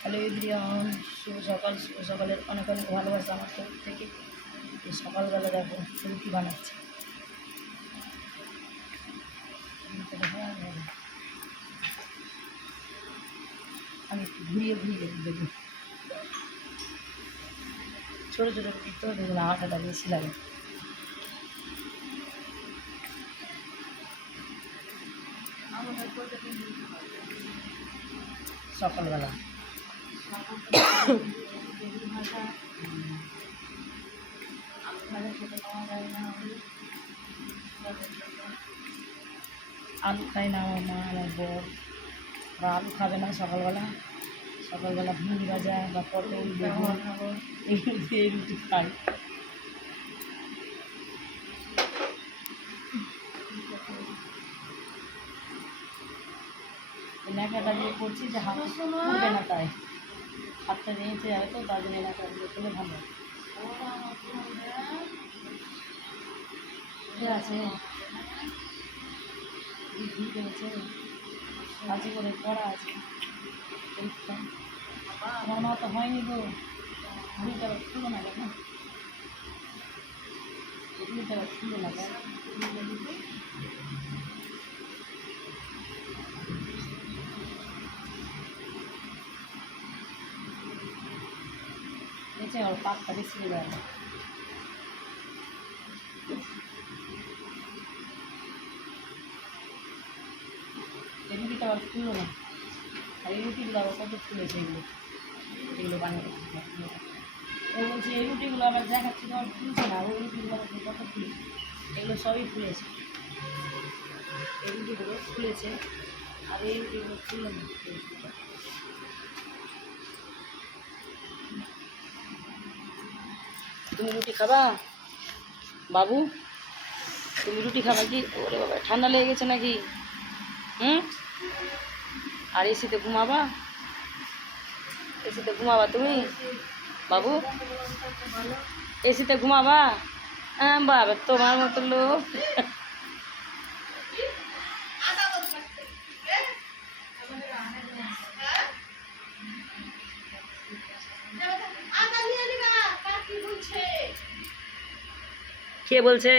Hello everyone, শুভ সকাল। শুভ সকালের অনেক অনেক ভালোবাসা আমার তরফ থেকে। এই সকালবেলা দেখো রুটি বানাচ্ছে। আমি একটু ঘুরিয়ে ঘুরিয়ে দেবো। ছোটো ছোটো রুটি তো দেখুন, আটাটা বেশি লাগে। সকালবেলা আলু খাই না আমার মা, আমার বর। ওরা আলু খাবে না সকালবেলা। সকালবেলা ভুঁড়ি ভাজা বা পটল বেগুন এগুলো দিয়ে রুটি খাই। ন্যাকাটা দিয়ে করছি যে হাত উঠবে না, তাই হাতটা নিয়েছে হয়তো, তার জন্য ন্যাকাটা দিয়ে করলে ভালো আছে। কাজে করে পড়া আছে পরীক্ষা। আমার মা তো হয়নি গো, ভুঁড়িটা খুলো না কেন, ভুঁড়িটা খুলো না কেন। নিচে ওর পাতটা বেশি যায় না। এই রুটিটা আবার খুললো না, আর এই রুটিগুলো আবার কত ফুলেছে, এগুলো বানিয়ে ও বলছে এই রুটিগুলো আবার দেখাচ্ছি তোমার ফুলছে না, ওই রুটিগুলো কত ফুলেছে। এগুলো সবই ফুলেছে, এই রুটিগুলো ফুলেছে আর এই রুটিগুলো ফুললো না। তুমি রুটি খাবা বাবু? তুমি রুটি খাবা কি? ওরে বাবা, ঠান্ডা লেগে গেছে নাকি? আর এসিতে ঘুমাবা? এসিতে ঘুমাবা তুমি বাবু? এসিতে ঘুমাবা? হ্যাঁ বাবা, তোমার মতো লোক। কে বলছে?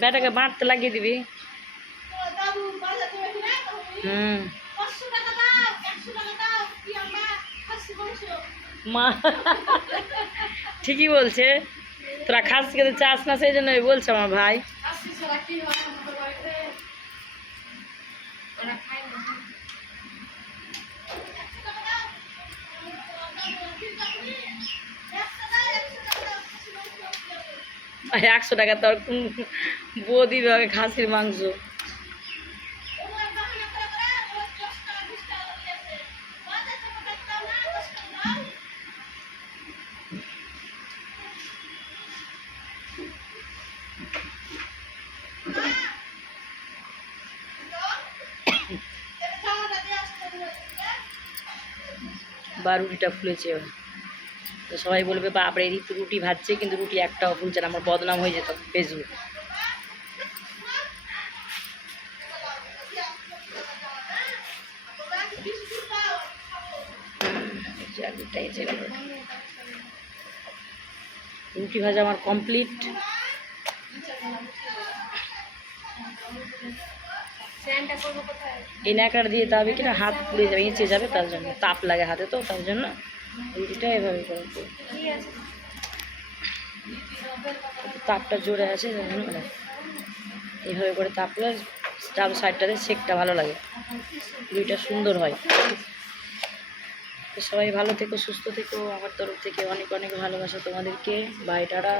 বেটাকে বাঁধতে লাগিয়ে দিবি। মা ঠিকই বলছে, তোরা খাস খেতে চাস না, সেই জন্য বলছে আমার ভাই। ভাই 100 টাকা তোর বৌদি দেবে খাসির মাংস। বা রুটিটা ফুলেছে, তো সবাই বলবে বাপরে ঋতু রুটি ভাজছে, কিন্তু রুটি একটাও ফুলছে না, আমার বদনাম হয়ে যেত ফেসবুকে। রুটি ভাজা আমার কমপ্লিট। এই ন্যাকার দিয়ে তা হবে কিনা হাত পুড়ে যাবে, ইঁচে যাবে, তার জন্য তাপ লাগে হাতে, তো তার জন্য রুটিটা এভাবে করে তাপটা জোরে আছে, এইভাবে করে তাপলে চারো সাইডটাতে সেকটা ভালো লাগে, রুটিটা সুন্দর হয়। তো সবাই ভালো থেকো, সুস্থ থেকো, আমার তরফ থেকে অনেক অনেক ভালোবাসা তোমাদেরকে। Bye, tata.